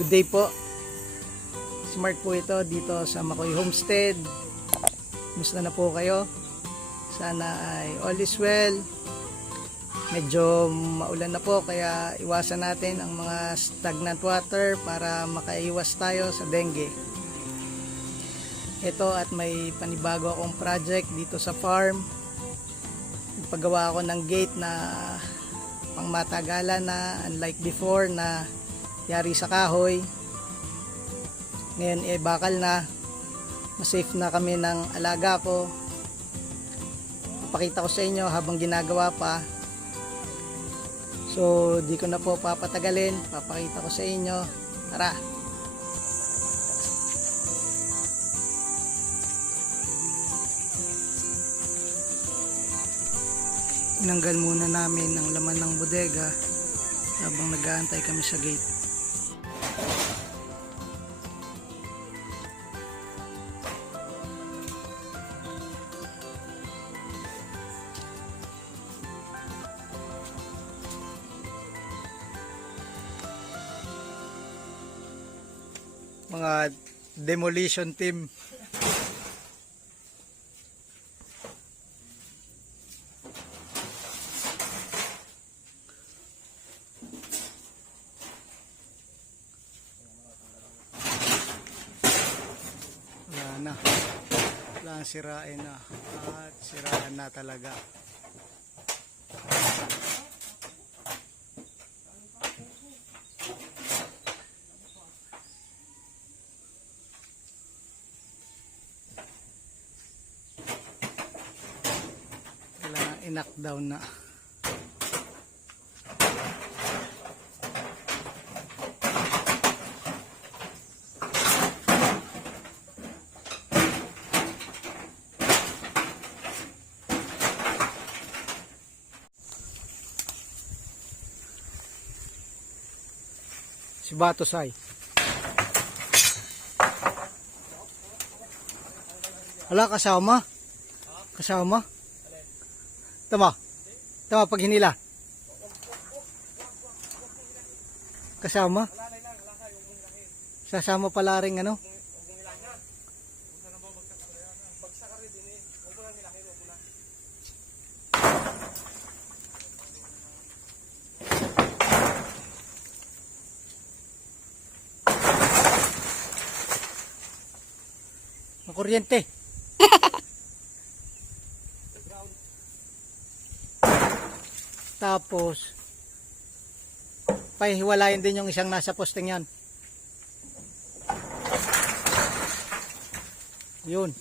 Good day po. Smart po ito dito sa Makoy Homestead. Kumusta na po kayo? Sana ay all is well. Medyo maulan na po kaya iwasan natin ang mga stagnant water para makaiwas tayo sa dengue. Ito at may panibago akong project dito sa farm. Nagpagawa ako ng gate na pangmatagalan na unlike before na yari sa kahoy. Ngayon bakal na, masafe na kami ng alaga ko. Ipakita ko sa inyo habang ginagawa pa. So di ko na po papatagalin, papakita ko sa inyo. Tara. Tinanggal muna namin ang laman ng bodega habang nag-aantay kami sa gate. Mga demolition team. Wala na. Wala ang sirain na. At siraan na talaga. I-knockdown na. Si Batosay. Wala kasama? Kasama? Tama. Tama pag hinila. Kasama. Sasama pala rin ano. Ang kuryente. Tapos pahiwalayin din yung isang nasa posting yan. Yun.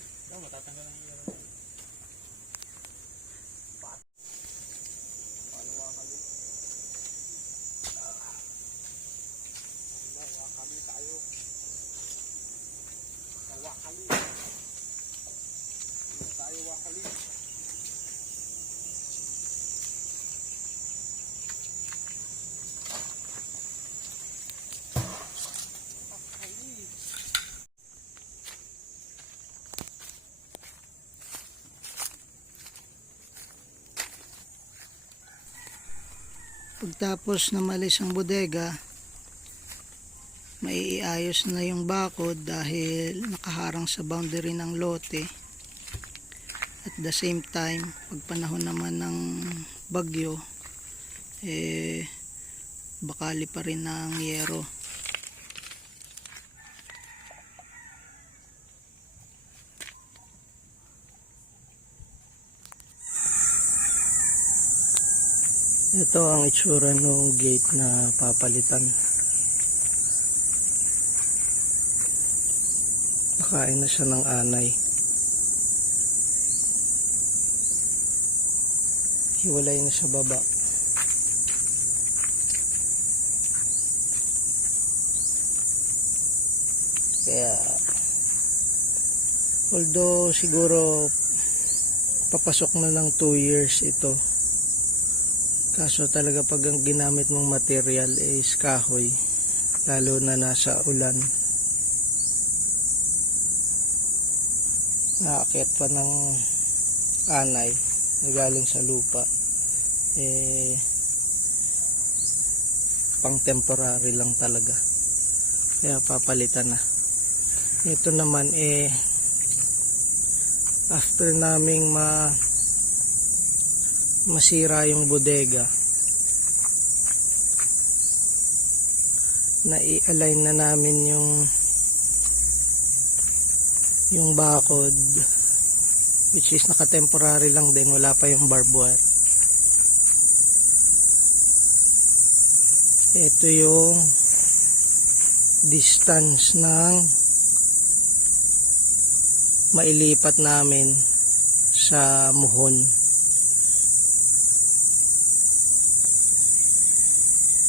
Pagtapos na malis ang bodega, maiiayos na yung bakod dahil nakaharang sa boundary ng lote. At the same time, pag panahon naman ng bagyo, bakali pa rin ng yero. Ito ang itsura ng gate na papalitan. Nakain na siya ng anay. Hiwalay na sa baba. Kaya although siguro papasok na ng 2 years ito, kaso talaga pag ang ginamit mong material is kahoy, lalo na nasa ulan, naakyat pa ng anay na galing sa lupa, pang temporary lang talaga, kaya papalitan na. Ito naman after naming masira yung bodega, na i-align na namin yung bakod, which is naka-temporary lang din, wala pa yung barbed wire. Ito yung distance ng mailipat namin sa muhon.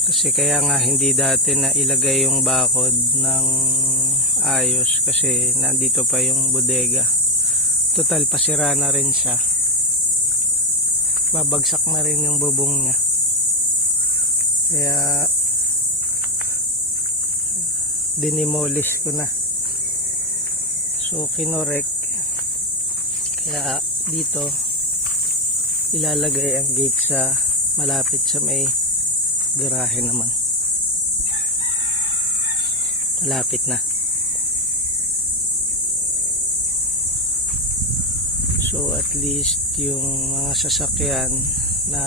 Kasi kaya nga hindi dati na ilagay yung bakod ng ayos, kasi nandito pa yung bodega. Total pasira na rin siya, babagsak na rin yung bubong niya, kaya dinimolish ko na. So kinorek, kaya dito ilalagay ang gate sa malapit sa may garahe naman, malapit na. So at least yung mga sasakyan na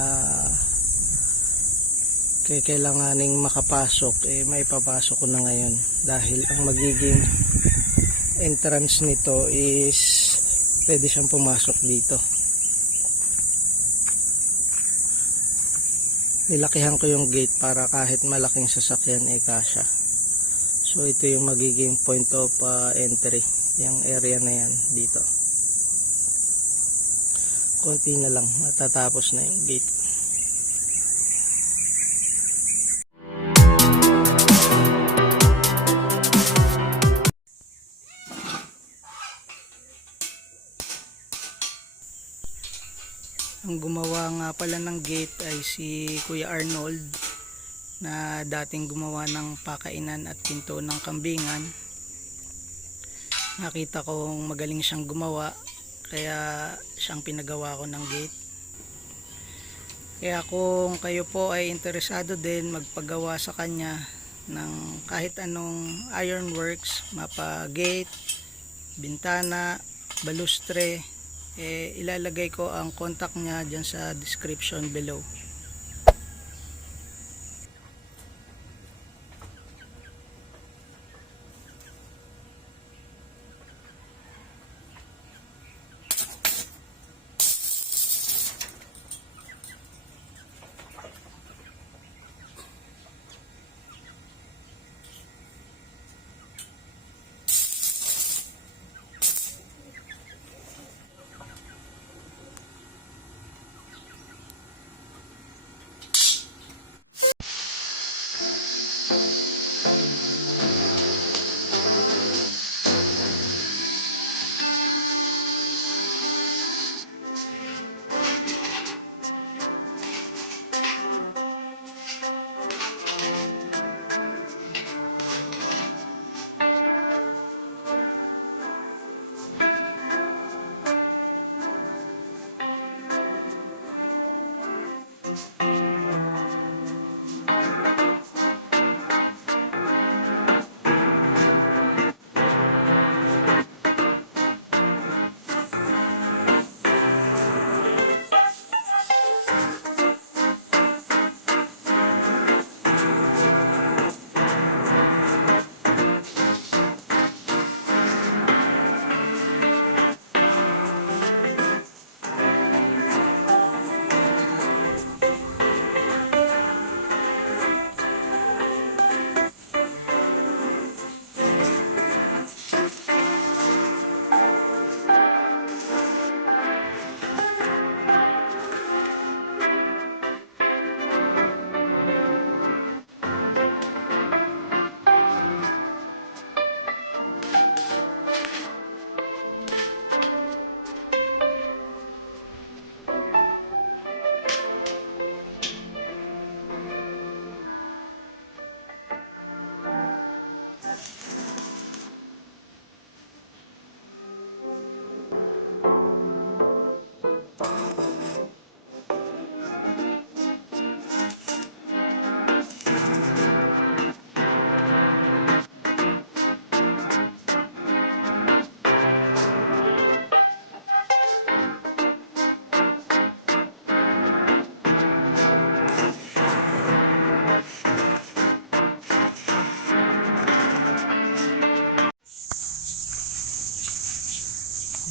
kailanganing makapasok, may papasok ko na ngayon, dahil ang magiging entrance nito is pwede siyang pumasok dito. Nilakihan ko yung gate para kahit malaking sasakyan kasya. So ito yung magiging point of entry, yung area na yan dito. Konti na lang, matatapos na yung gate. Ang gumawa nga pala ng gate ay si Kuya Arnold, na dating gumawa ng pakainan at pinto ng kambingan. Nakita kong magaling siyang gumawa, kaya siyang pinagawa ko ng gate. Kaya kung kayo po ay interesado din magpagawa sa kanya ng kahit anong ironworks, mapa gate, bintana, balustre, ilalagay ko ang contact niya dyan sa description below.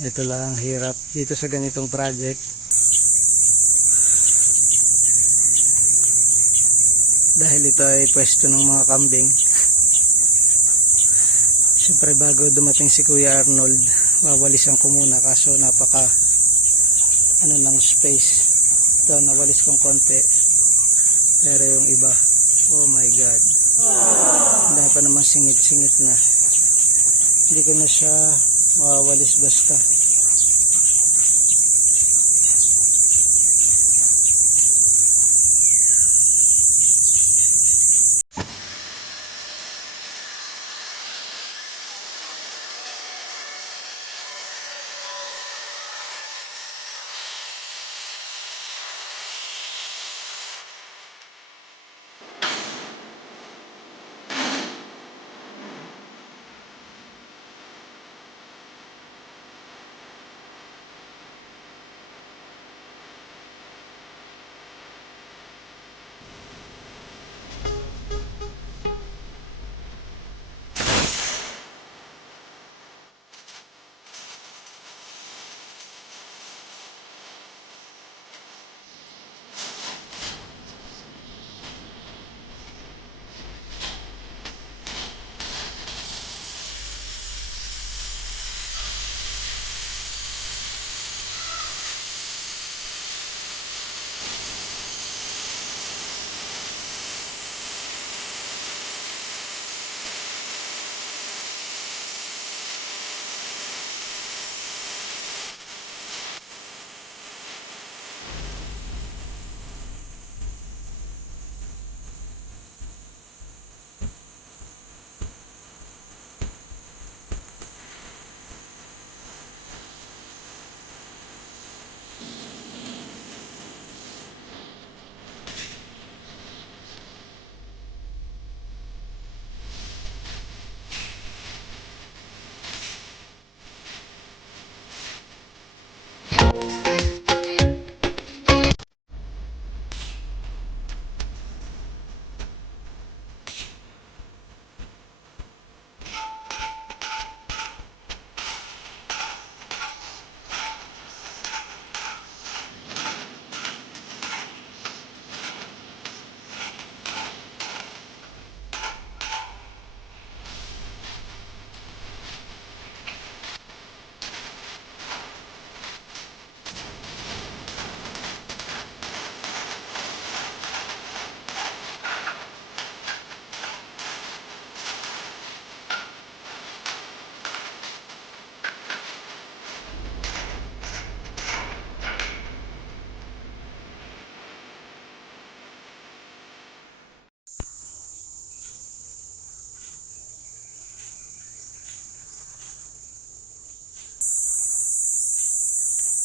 Ito lang ang hirap dito sa ganitong project. Dahil ito ay pwesto ng mga kambing. Siyempre bago dumating si Kuya Arnold, wawalisan ko muna kaso napaka ng space. Ito nawalis kong konti. Pero yung iba, oh my god. Dahil pa naman singit-singit na. Hindi ko na siya mawawalis basta.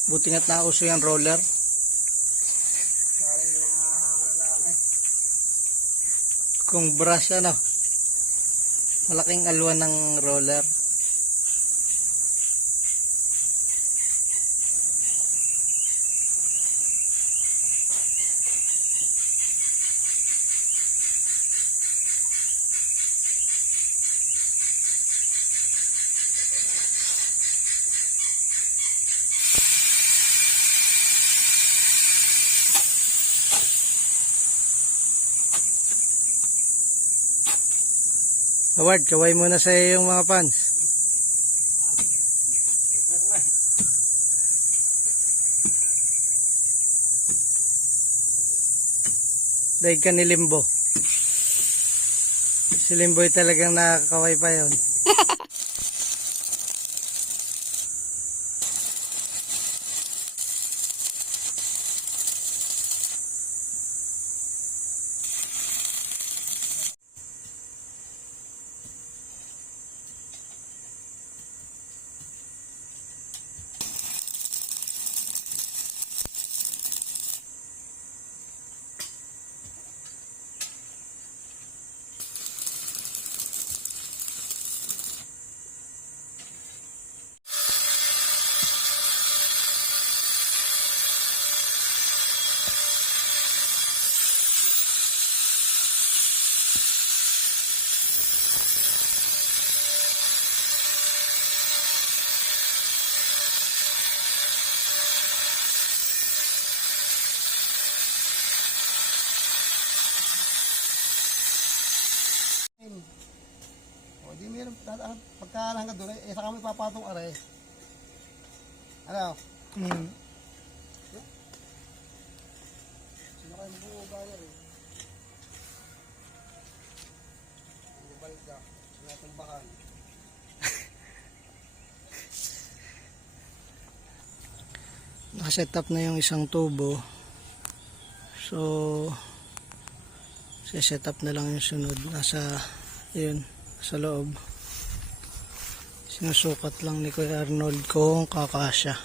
Buti nga't nauso yung roller. Kung brush malaking alwan ng roller. Howard, kaway muna sa iyo yung mga fans. Daig ka ni Limbo. Si Limboy talagang nakakaway pa yon. meron, pagka hanggang doon, saka mo ipapatong aray. Ano? Sino kayo mag-uuga yan eh? Balik ka, natumbakan. Nakaset up na yung isang tubo. So set up na lang yung sunod. Nasa yun, sa loob. Sinusukat lang ni Kuya Arnold kung kakasya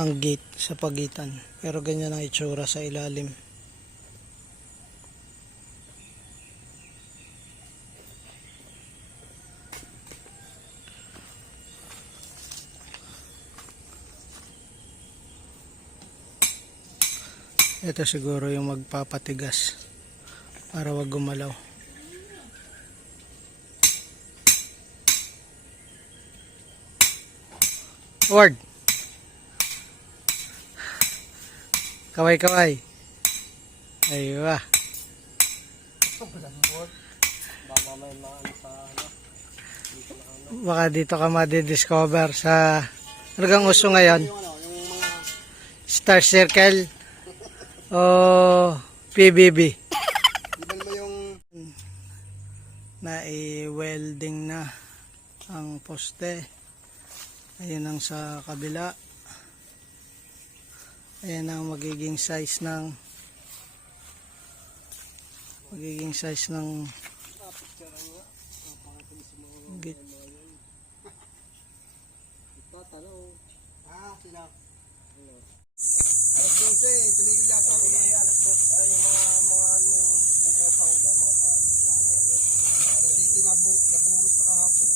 ang gate sa pagitan. Pero ganyan ang itsura sa ilalim. Ito siguro yung magpapatigas para wag gumalaw. Ward. Kaway-kaway. Aywa. Baka dito ka madidiscover sa talagang uso ngayon. Star Circle o PBB. Iban mo yung Na-welding na ang poste. Ayan ang sa kabila. Ayan ang magiging size ng gate. Alas 12, tumigil yata ako. Alas 12, ay yung mga bumusang ulan, mga alas 7 naburos na kahapon.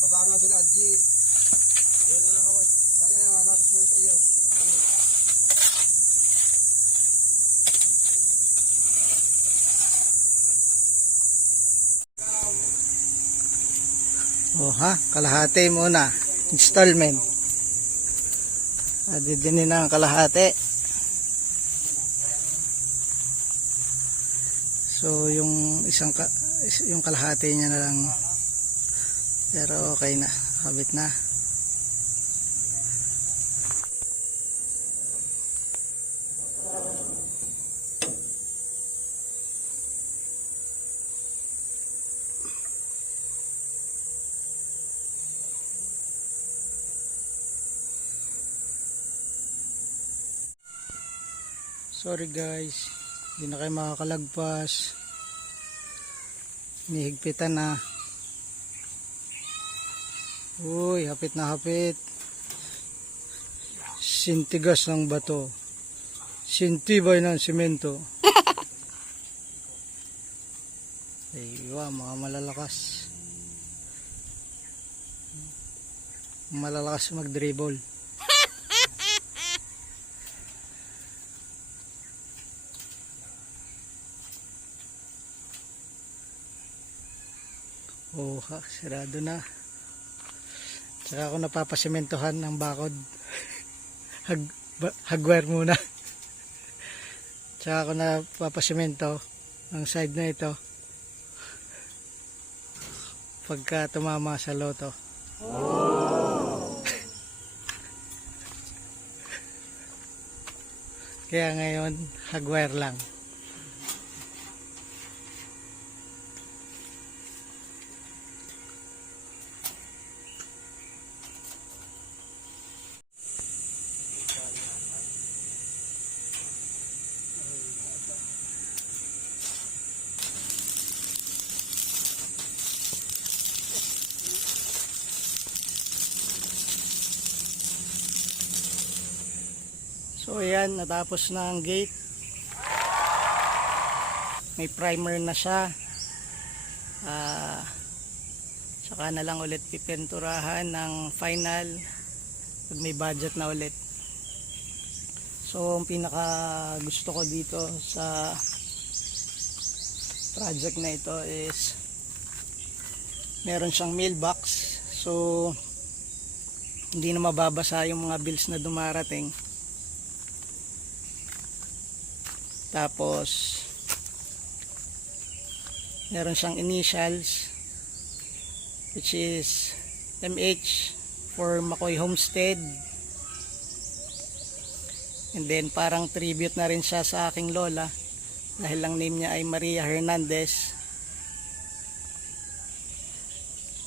Basa nga sila, Ajit. Ayun na lang, Hawad. Kaya nga, natin sa iyo. Oh ha, kalahati muna. Installment. Adidinin na ang kalahati. So yung yung kalahati niya na lang. Pero okay na, kabit na. Sorry guys, hindi na kayo makakalagpas. Nihigpitan na. Uy, hapit na hapit. Sintigas ng bato. Sintibay ng simento. Aywa, mga malalakas. Malalakas mag-dribble. Oh, sarado na. Tsaka ako napapasimentohan ng bakod. Hagwire muna. Tsaka ako napapasimento ang side na ito. Pagka tumama sa loto. Kaya ngayon, hagwire lang. So ayan, natapos na ang gate. May primer na siya. Saka na lang ulit pipinturahan ng final pag may budget na ulit. So ang pinaka gusto ko dito sa project na ito is meron siyang mailbox. So hindi na mababasa yung mga bills na dumarating. Tapos Meron siyang initials which is MH for Makoy Homestead. And then parang tribute na rin siya sa aking lola dahil ang name niya ay Maria Hernandez.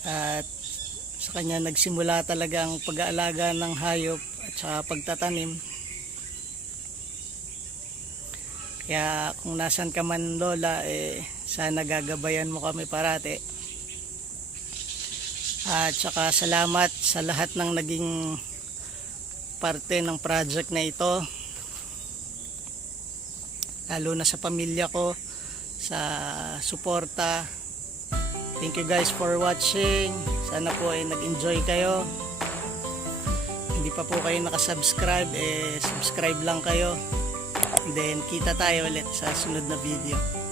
At sa kanya nagsimula talaga ang pag-aalaga ng hayop at saka pagtatanim. Kaya kung nasan ka man lola, sana gagabayan mo kami parati. At saka salamat sa lahat ng naging parte ng project na ito, lalo na sa pamilya ko, sa suporta. Thank you guys for watching. Sana po ay nag-enjoy kayo. Hindi pa po kayo nakasubscribe, subscribe lang kayo. And then kita tayo ulit sa sunod na video.